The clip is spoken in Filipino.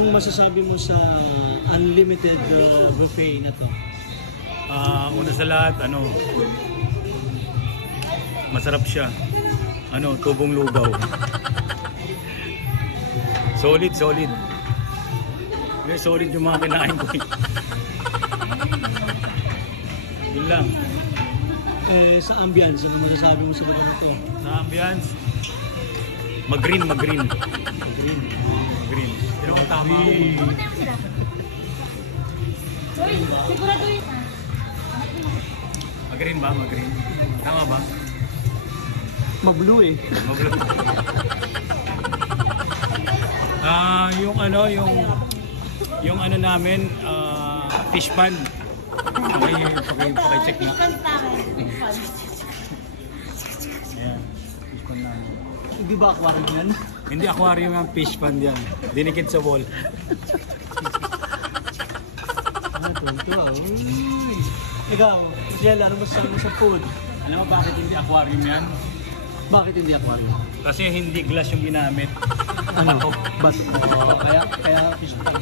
Anong masasabi mo sa unlimited buffet na to? Una sa lahat, masarap siya. Tubong lugaw. Solid. Solid yung mga kinain ko. Yun lang. Sa ambience, ano masasabi mo sa lugar na to? Sa ambience, mag-green. Pero kung tama ako. Mag-green ba? Tama ba? Ma-blue eh. Mag-blue. Yung namin, fish pan. Paki-check mo. Ayan, fish pan namin. Hindi ba aquarium yan? Hindi aquarium yung fish pan yan. Dinikit sa wall. Ikaw, Michelle, ano masasabi mo sa food? Alam mo bakit hindi aquarium yan? Bakit hindi aquarium? Kasi hindi glass yung ginamit. Bato. Kaya fish pan.